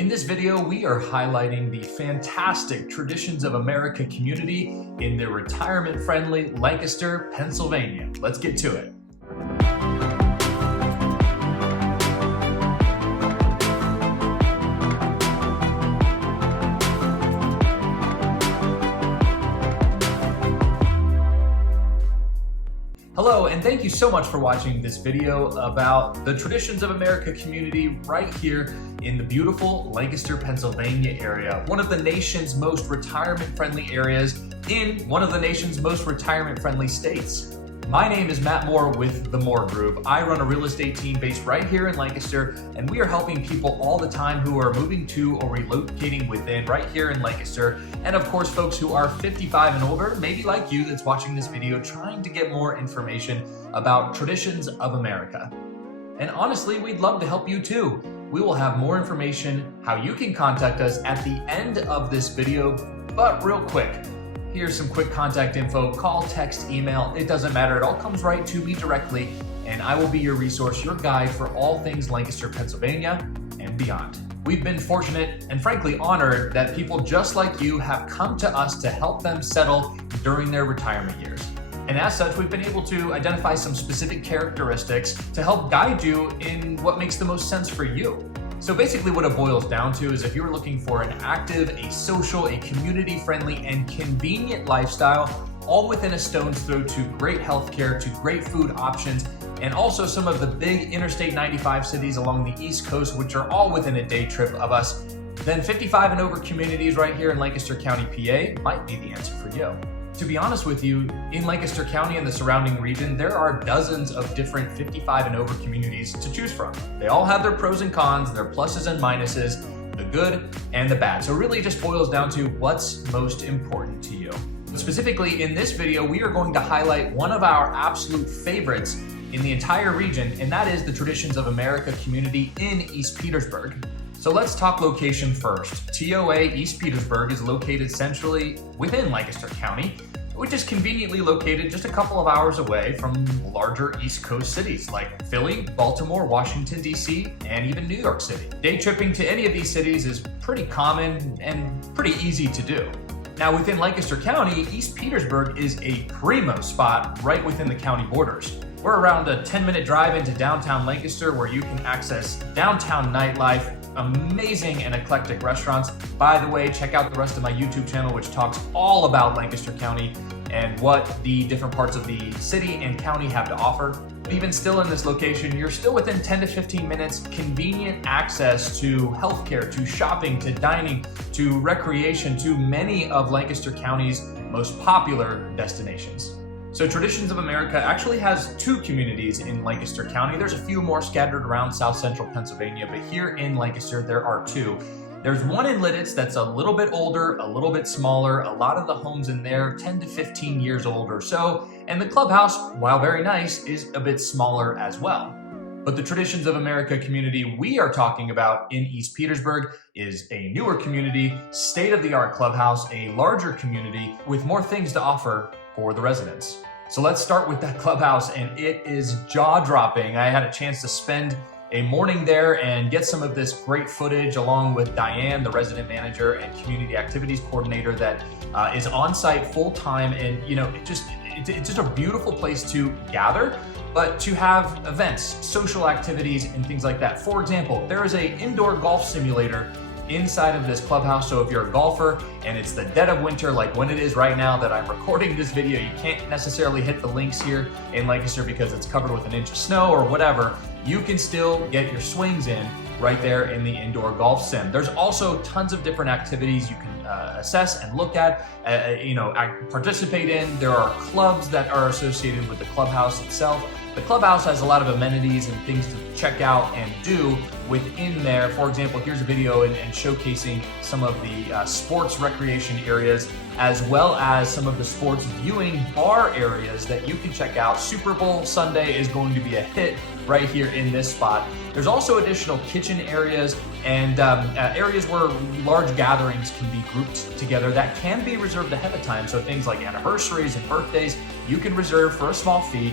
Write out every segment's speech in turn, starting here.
In this video, we are highlighting the fantastic Traditions of America community in the retirement-friendly Lancaster, Pennsylvania. Let's get to it. Hello, and thank you so much for watching this video about the Traditions of America community right here in the beautiful Lancaster, Pennsylvania area, one of the nation's most retirement-friendly areas in one of the nation's most retirement-friendly states. My name is Matt Moore with the Moore Group. I run a real estate team based right here in Lancaster, and we are helping people all the time who are moving to or relocating within right here in Lancaster. And of course, folks who are 55 and older, maybe like you that's watching this video, trying to get more information about Traditions of America. And honestly, we'd love to help you too. We will have more information how you can contact us at the end of this video, but real quick. Here's some quick contact info, call, text, email, it doesn't matter. It all comes right to me directly, and I will be your resource, your guide for all things Lancaster, Pennsylvania, and beyond. We've been fortunate and frankly honored that people just like you have come to us to help them settle during their retirement years. And as such, we've been able to identify some specific characteristics to help guide you in what makes the most sense for you. So basically what it boils down to is if you're looking for an active, a social, a community-friendly, and convenient lifestyle, all within a stone's throw to great healthcare, to great food options, and also some of the big Interstate 95 cities along the East Coast, which are all within a day trip of us, then 55 and over communities right here in Lancaster County, PA might be the answer for you. To be honest with you, in Lancaster County and the surrounding region, there are dozens of different 55 and over communities to choose from. They all have their pros and cons, their pluses and minuses, the good and the bad. So it really just boils down to what's most important to you. Specifically in this video, we are going to highlight one of our absolute favorites in the entire region, and that is the Traditions of America community in East Petersburg. So let's talk location first. TOA East Petersburg is located centrally within Lancaster County, which is conveniently located just a couple of hours away from larger East Coast cities like Philly, Baltimore, Washington, D.C., and even New York City. Day tripping to any of these cities is pretty common and pretty easy to do. Now within Lancaster County, East Petersburg is a primo spot right within the county borders. We're around a 10-minute drive into downtown Lancaster where you can access downtown nightlife, amazing and eclectic restaurants. By the way, check out the rest of my YouTube channel, which talks all about Lancaster County and what the different parts of the city and county have to offer. But even still in this location, you're still within 10 to 15 minutes, convenient access to healthcare, to shopping, to dining, to recreation, to many of Lancaster County's most popular destinations. So Traditions of America actually has two communities in Lancaster County. There's a few more scattered around South Central Pennsylvania, but here in Lancaster, there are two. There's one in Lidditz that's a little bit older, a little bit smaller. A lot of the homes in there, 10 to 15 years old or so. And the clubhouse, while very nice, is a bit smaller as well. But the Traditions of America community we are talking about in East Petersburg is a newer community, state-of-the-art clubhouse, a larger community with more things to offer for the residents. So let's start with that clubhouse, and it is jaw-dropping. I had a chance to spend a morning there and get some of this great footage along with Diane, the resident manager and community activities coordinator that is on site full-time. And you know, it's just a beautiful place to gather, but to have events, social activities, and things like that. For example, there is an indoor golf simulator inside of this clubhouse. So if you're a golfer and it's the dead of winter, like when it is right now that I'm recording this video, you can't necessarily hit the links here in Lancaster because it's covered with an inch of snow or whatever, you can still get your swings in right there in the indoor golf sim. There's also tons of different activities you can assess and look at, participate in. There are clubs that are associated with the clubhouse itself. The clubhouse has a lot of amenities and things to check out and do within there. For example, here's a video and showcasing some of the sports recreation areas, as well as some of the sports viewing bar areas that you can check out. Super Bowl Sunday is going to be a hit right here in this spot. There's also additional kitchen areas and areas where large gatherings can be grouped together that can be reserved ahead of time. So things like anniversaries and birthdays, you can reserve for a small fee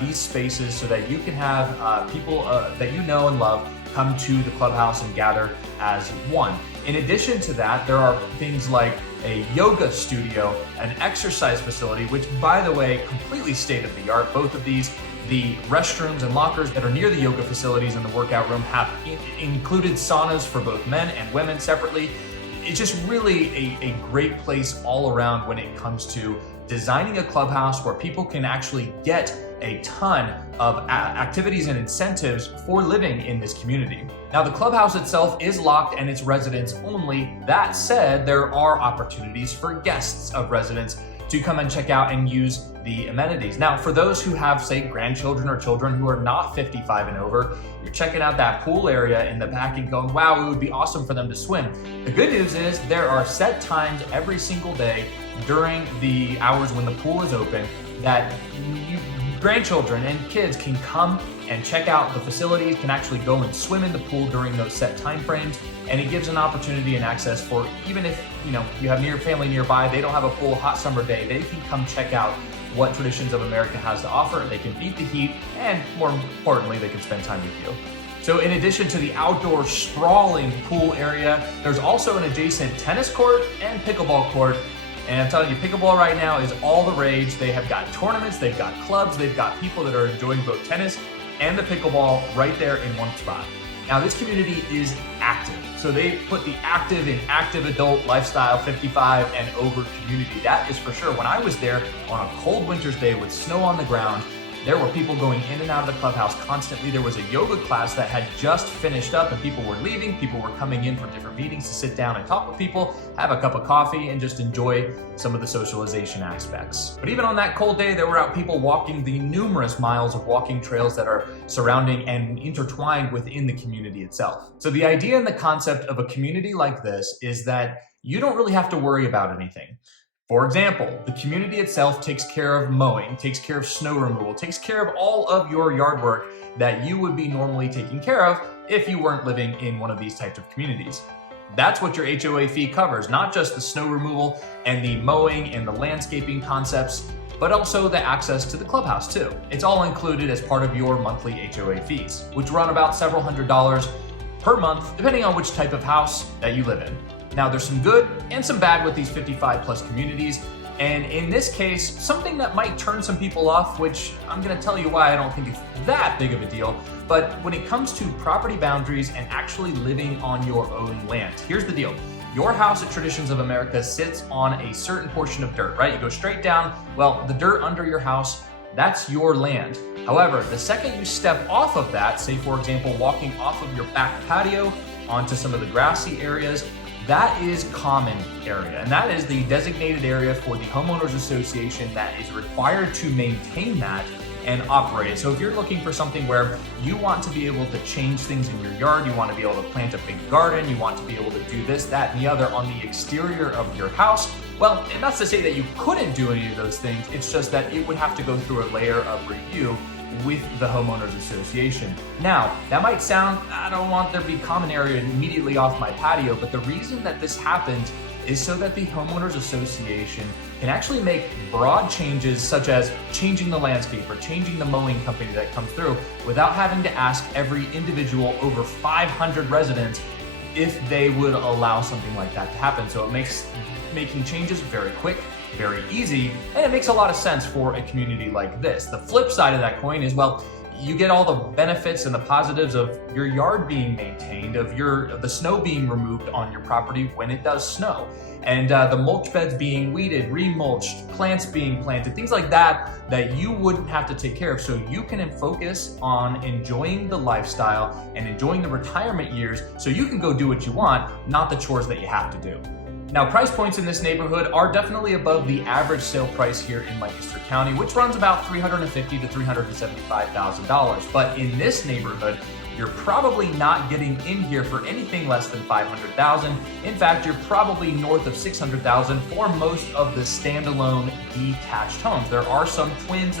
these spaces so that you can have people that you know and love come to the clubhouse and gather as one. In addition to that, there are things like a yoga studio, an exercise facility, which, by the way, completely state-of-the-art. Both of these, the restrooms and lockers that are near the yoga facilities and the workout room have included saunas for both men and women separately. It's just really a great place all around when it comes to designing a clubhouse where people can actually get a ton of activities and incentives for living in this community. Now, the clubhouse itself is locked and it's residents only. That said, there are opportunities for guests of residents to come and check out and use the amenities. Now, for those who have, say, grandchildren or children who are not 55 and over, you're checking out that pool area in the back and going, wow, it would be awesome for them to swim. The good news is there are set times every single day during the hours when the pool is open that grandchildren and kids can come and check out the facilities, can actually go and swim in the pool during those set time frames. And it gives an opportunity and access for, even if you have family nearby, they don't have a pool, hot summer day, they can come check out what Traditions of America has to offer. They can beat the heat, and more importantly, they can spend time with you. So in addition to the outdoor sprawling pool area, there's also an adjacent tennis court and pickleball court. And I'm telling you, pickleball right now is all the rage. They have got tournaments, they've got clubs, they've got people that are enjoying both tennis and the pickleball right there in one spot. Now, this community is active. So they put the active in active adult lifestyle, 55 and over community. That is for sure. When I was there on a cold winter's day with snow on the ground, there were people going in and out of the clubhouse constantly. There was a yoga class that had just finished up and people were leaving. People were coming in for different meetings to sit down and talk with people, have a cup of coffee, and just enjoy some of the socialization aspects. But even on that cold day, there were out people walking the numerous miles of walking trails that are surrounding and intertwined within the community itself. So the idea and the concept of a community like this is that you don't really have to worry about anything. For example, the community itself takes care of mowing, takes care of snow removal, takes care of all of your yard work that you would be normally taking care of if you weren't living in one of these types of communities. That's what your HOA fee covers, not just the snow removal and the mowing and the landscaping concepts, but also the access to the clubhouse too. It's all included as part of your monthly HOA fees, which run about several $100s per month, depending on which type of house that you live in. Now, there's some good and some bad with these 55 plus communities. And in this case, something that might turn some people off, which I'm gonna tell you why I don't think it's that big of a deal. But when it comes to property boundaries and actually living on your own land, here's the deal. Your house at Traditions of America sits on a certain portion of dirt, right? You go straight down, well, the dirt under your house, that's your land. However, the second you step off of that, say for example, walking off of your back patio onto some of the grassy areas, that is common area, and that is the designated area for the homeowners association that is required to maintain that and operate it. So if you're looking for something where you want to be able to change things in your yard, you want to be able to plant a big garden, you want to be able to do this, that, and the other on the exterior of your house, well, and that's to say that you couldn't do any of those things, it's just that it would have to go through a layer of review with the homeowners association. Now, that might sound, I don't want there to be common area immediately off my patio, but the reason that this happens is so that the homeowners association can actually make broad changes such as changing the landscape or changing the mowing company that comes through without having to ask every individual over 500 residents if they would allow something like that to happen. So it makes making changes very quick, very easy, and it makes a lot of sense for a community like this. The flip side of that coin is, well, you get all the benefits and the positives of your yard being maintained, of the snow being removed on your property when it does snow, and the mulch beds being weeded, remulched, plants being planted, things like that you wouldn't have to take care of. So you can focus on enjoying the lifestyle and enjoying the retirement years so you can go do what you want, not the chores that you have to do. Now, price points in this neighborhood are definitely above the average sale price here in Lancaster County, which runs about $350,000 to $375,000. But in this neighborhood, you're probably not getting in here for anything less than $500,000. In fact, you're probably north of $600,000 for most of the standalone detached homes. There are some twins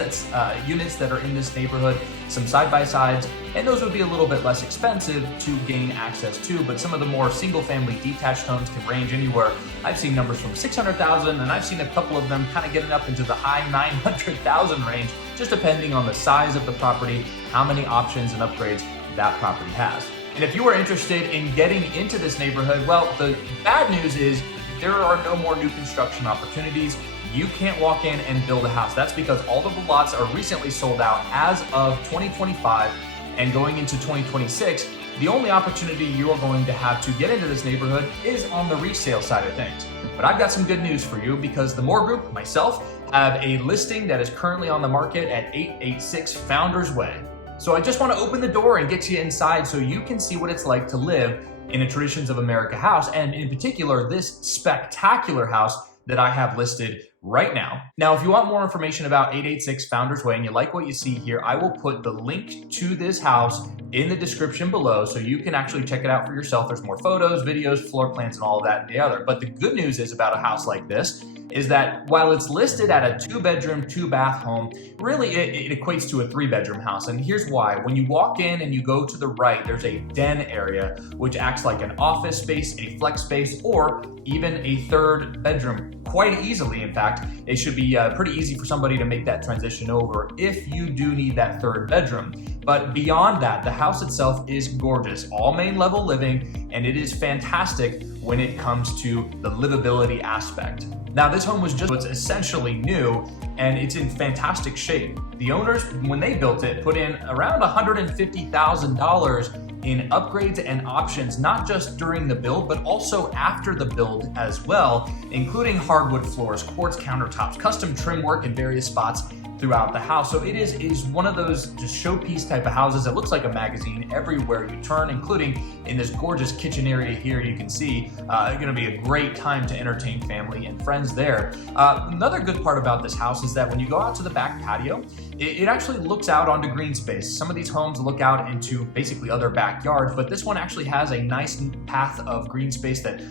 units that are in this neighborhood, some side-by-sides, and those would be a little bit less expensive to gain access to, but some of the more single-family detached homes can range anywhere. I've seen numbers from $600,000, and I've seen a couple of them kind of getting up into the high $900,000 range, just depending on the size of the property, how many options and upgrades that property has. And if you are interested in getting into this neighborhood, well, the bad news is there are no more new construction opportunities. You can't walk in and build a house. That's because all of the lots are recently sold out as of 2025 and going into 2026. The only opportunity you are going to have to get into this neighborhood is on the resale side of things. But I've got some good news for you because the Moore Group, myself, have a listing that is currently on the market at 886 Founders Way. So I just want to open the door and get you inside so you can see what it's like to live in a Traditions of America house, and in particular, this spectacular house that I have listed right now. Now, if you want more information about 886 Founders Way and you like what you see here, I will put the link to this house in the description below so you can actually check it out for yourself. There's more photos, videos, floor plans, and all of that and the other. But the good news is about a house like this is that while it's listed at a 2-bedroom, 2-bath home, really it equates to a 3-bedroom house. And here's why. When you walk in and you go to the right, there's a den area, which acts like an office space, a flex space, or even a 3rd bedroom. Quite easily, in fact. It should be pretty easy for somebody to make that transition over if you do need that 3rd bedroom. But beyond that, the house itself is gorgeous, all main level living, and it is fantastic when it comes to the livability aspect. Now, this home was essentially new, and it's in fantastic shape. The owners, when they built it, put in around $150,000 in upgrades and options, not just during the build, but also after the build as well, including hardwood floors, quartz countertops, custom trim work in various spots throughout the house. So it is one of those just showpiece type of houses. It looks like a magazine everywhere you turn, including in this gorgeous kitchen area here. You can see going to be a great time to entertain family and friends there. Another good part about this house is that when you go out to the back patio, it actually looks out onto green space. Some of these homes look out into basically other backyards, but this one actually has a nice path of green space that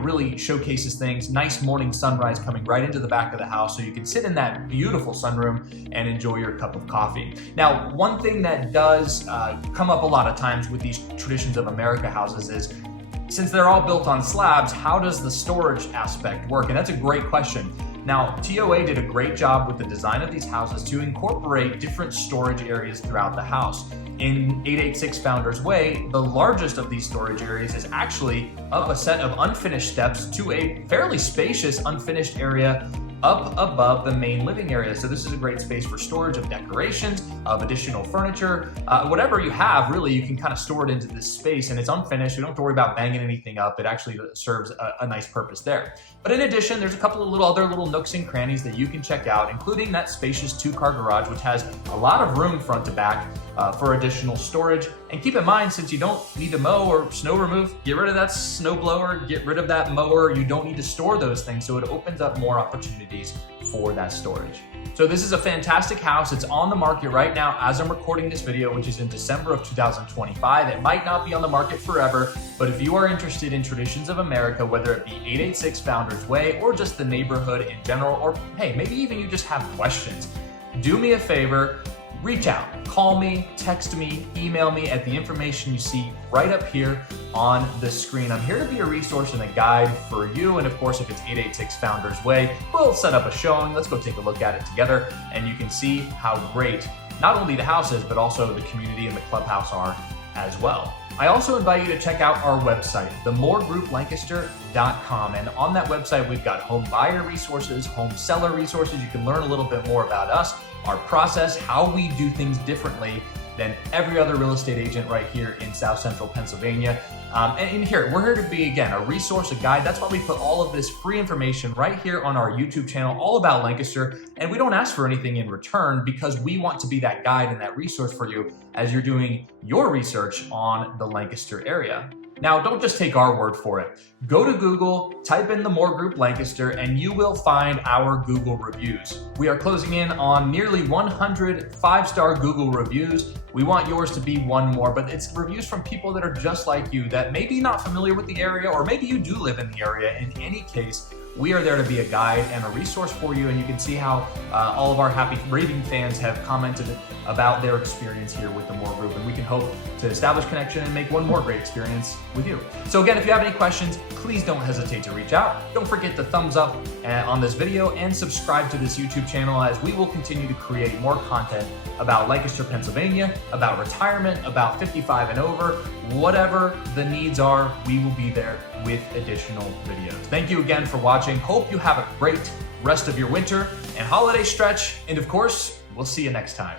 really showcases things. Nice morning sunrise coming right into the back of the house, so you can sit in that beautiful sunroom and enjoy your cup of coffee. Now, one thing that does come up a lot of times with these Traditions of America houses is, since they're all built on slabs, how does the storage aspect work? And that's a great question. Now, TOA did a great job with the design of these houses to incorporate different storage areas throughout the house. In 886 Founders Way, the largest of these storage areas is actually up a set of unfinished steps to a fairly spacious unfinished area up above the main living area. So this is a great space for storage of decorations, of additional furniture, whatever you have, really, you can kind of store it into this space, and it's unfinished. You don't have to worry about banging anything up. It actually serves a nice purpose there. But in addition, there's a couple of other little nooks and crannies that you can check out, including that spacious 2-car garage, which has a lot of room front to back for additional storage. And keep in mind, since you don't need to mow or snow remove, get rid of that snow blower, get rid of that mower. You don't need to store those things, so it opens up more opportunities for that storage. So this is a fantastic house. It's on the market right now as I'm recording this video, which is in December of 2025. It might not be on the market forever, but if you are interested in Traditions of America, whether it be 886 Founders Way or just the neighborhood in general, or hey, maybe even you just have questions, do me a favor, reach out, call me, text me, email me at the information you see right up here on the screen. I'm here to be a resource and a guide for you. And of course, if it's 886 Founders Way, we'll set up a showing. Let's go take a look at it together, and you can see how great not only the house is, but also the community and the clubhouse are as well. I also invite you to check out our website, themoregroup.lancaster.com. And on that website, we've got home buyer resources, home seller resources. You can learn a little bit more about us, our process, how we do things differently than every other real estate agent right here in South Central Pennsylvania. And here, we're here to be, again, a resource, a guide. That's why we put all of this free information right here on our YouTube channel, all about Lancaster. And we don't ask for anything in return because we want to be that guide and that resource for you as you're doing your research on the Lancaster area. Now, don't just take our word for it. Go to Google, type in the Moore Group Lancaster, and you will find our Google reviews. We are closing in on nearly 100 5-star Google reviews. We want yours to be one more, but it's reviews from people that are just like you, that may be not familiar with the area, or maybe you do live in the area. In any case, we are there to be a guide and a resource for you. And you can see how all of our happy raving fans have commented about their experience here with the Moore Group, and we can hope to establish connection and make one more great experience with you. So again, if you have any questions, please don't hesitate to reach out. Don't forget to thumbs up on this video and subscribe to this YouTube channel, as we will continue to create more content about Lancaster, Pennsylvania, about retirement, about 55 and over, whatever the needs are, we will be there with additional videos. Thank you again for watching. Hope you have a great rest of your winter and holiday stretch. And of course, we'll see you next time.